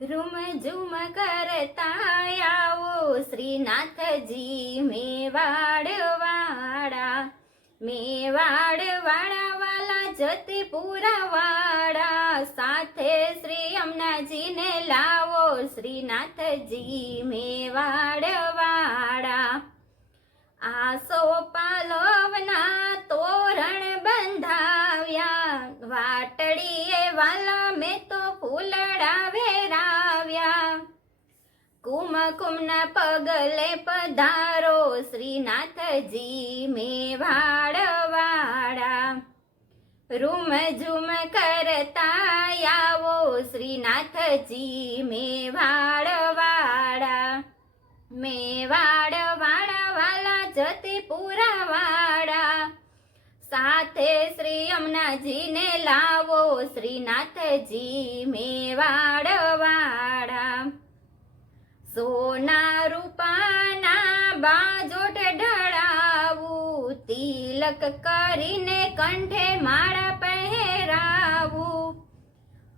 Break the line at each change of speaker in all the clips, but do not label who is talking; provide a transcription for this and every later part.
Room ઝુમ કરતા આવો. શ્રીનાથજી મેવાડ વાળા મેવાડ વાળા વાલા જતીપુરા વાળા. સાથે શ્રી અમનાજીને લાવો. શ્રીનાથજી મેવાડ આ આસો પાલવના તોરણ બંધાવ્યા. વાટડીએ વાલા મેં તો ફૂલડા વેરાવ્યા કુમકુમના પગલે પધારો શ્રીનાથજી મેવાડ વાળા રૂમ ઝુમ કરતા આવો શ્રીનાથજી મેવાડ વાળા મેવાડ વાળા વાલા જતીપુરા વાળા સાથે શ્રી અમનાજીને લાવો શ્રીનાથજી મેવાડ વાળા સોના રૂપાના બાજોટ ઢળાવું, તિલક કરીને કંઠે માળા પહેરાવું.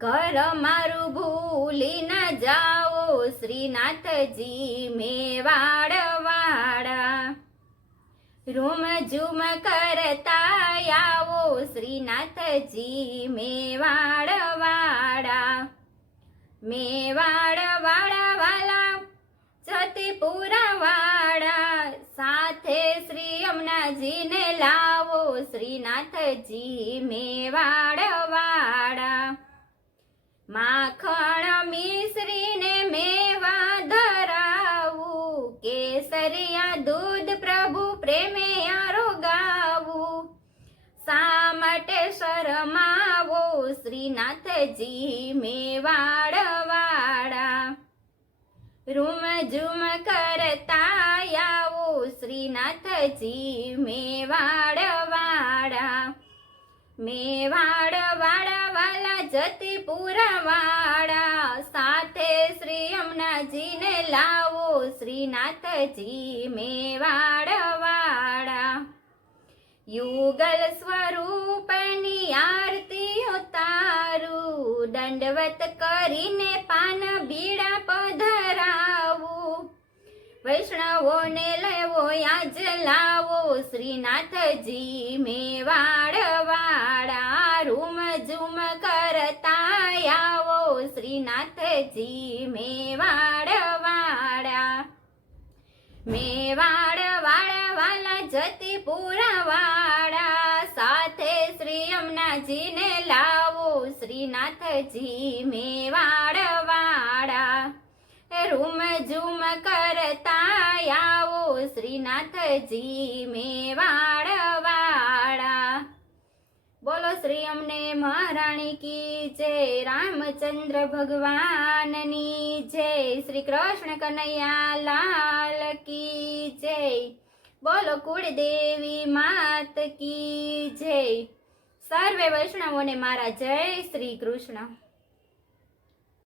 કર મારું ભૂલી ન જાઓ, શ્રીનાથજી મેવાડ વાળા રૂમ ઝૂમ કરતા આવો, શ્રીનાથજી મેવાડ વાળા મેવાડ જતીપુરા વાળા સાથે શ્રી અમનાજીને લાવો, શ્રીનાથજી મેવાડ વાળા માખણ મિશ્રીને મેવા ધરાવું, કેસરિયા દૂધ પ્રભુ પ્રેમે આરોગાવું. શા માટે શરમાવો, શ્રીનાથજી મેવાડ વાળા રૂમ ઝૂમ કરતા આવો શ્રીનાથજી મેવાડ વાળા મેવાડ વાળા વાલા જતીપુરા વાળા સાથે શ્રી અમનાજીને લાવો શ્રીનાથજી મેવાડ વાળા યુગલ સ્વરૂપની આરતી ઉતારું, દંડવત કરીને પાન વૈષ્ણવોને લેવો આજ લાવો, શ્રીનાથજી મેવાડ વાળા રૂમ ઝુમ કરતા આવો, શ્રીનાથજી મેવાડ વાળા મેવાડ વાળા વાલા જતીપુરા વાળા સાથે શ્રી અમનાજીને લાવો, શ્રીનાથજી મેવાડ વાળા રૂમ ઝુમ કરતા આવો શ્રીનાથજી મેવાડ વાળા. બોલો શ્રી અમને મહારાણી કી જય રામચંદ્ર ભગવાનની જય શ્રી કૃષ્ણ કનૈયા લાલ કી જય બોલો કુળદેવી માત કી જય સર્વે વૈષ્ણવોને મારા જય શ્રી કૃષ્ણ.